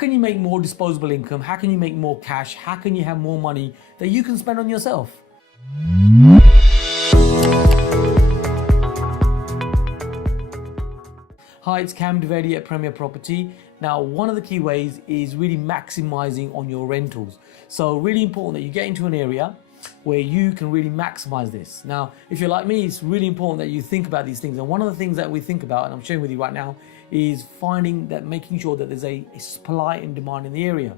can you make more disposable income? How can you make more cash? How can you have more money that you can spend on yourself? Hi, it's Dovedi at Premier Property. Now, one of the key ways is really maximizing on your rentals. So really important that you get into an area where you can really maximize this. Now, if you're like me, it's really important that you think about these things. And one of the things that we think about, and I'm sharing with you right now, is making sure that there's a supply and demand in the area.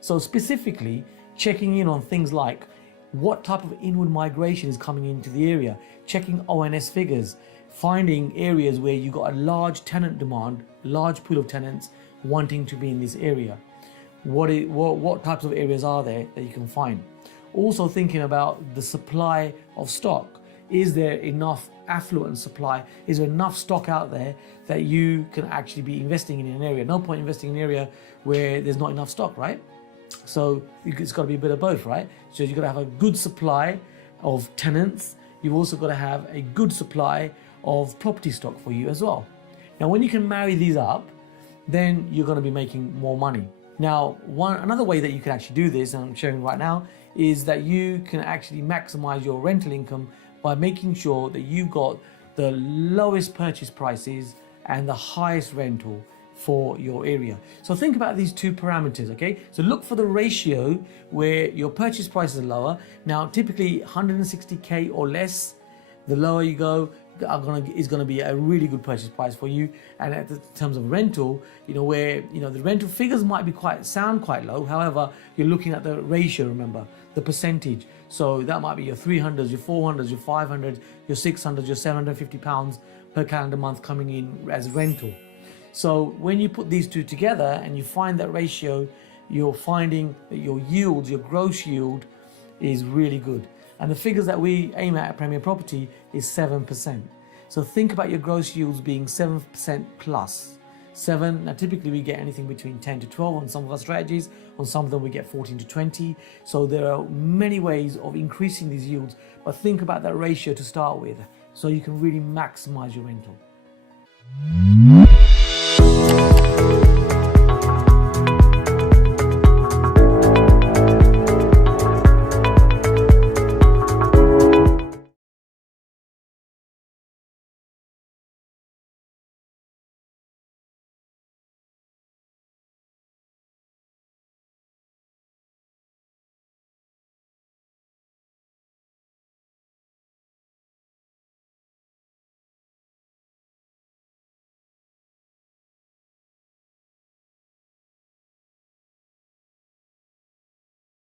So specifically, checking in on things like what type of inward migration is coming into the area, checking ONS figures, finding areas where you've got a large tenant demand, large pool of tenants wanting to be in this area. What types of areas are there that you can find? Also thinking about the supply of stock. Is there enough affluent supply? Is there enough stock out there that you can actually be investing in an area? No point investing in an area where there's not enough stock, right? So it's got to be a bit of both, right? So you've got to have a good supply of tenants. You've also got to have a good supply of property stock for you as well. Now, when you can marry these up, then you're going to be making more money. Now, another way that you can actually do this, and I'm sharing right now, is that you can actually maximize your rental income by making sure that you've got the lowest purchase prices and the highest rental for your area. So think about these two parameters, okay? So look for the ratio where your purchase prices are lower. Now, typically 160K or less, the lower you go, is going to be a really good purchase price for you. And in terms of rental, where the rental figures might be sound quite low. However, you're looking at the ratio, remember, the percentage. So that might be your 300s, your 400s, your 500, your 600, your 750 pounds per calendar month coming in as rental. So when you put these two together and you find that ratio, you're finding that your yields, your gross yield, is really good. And the figures that we aim at Premier Property is 7%. So think about your gross yields being 7% plus. Now typically we get anything between 10 to 12 on some of our strategies. On some of them we get 14 to 20. So there are many ways of increasing these yields, but think about that ratio to start with so you can really maximize your rental.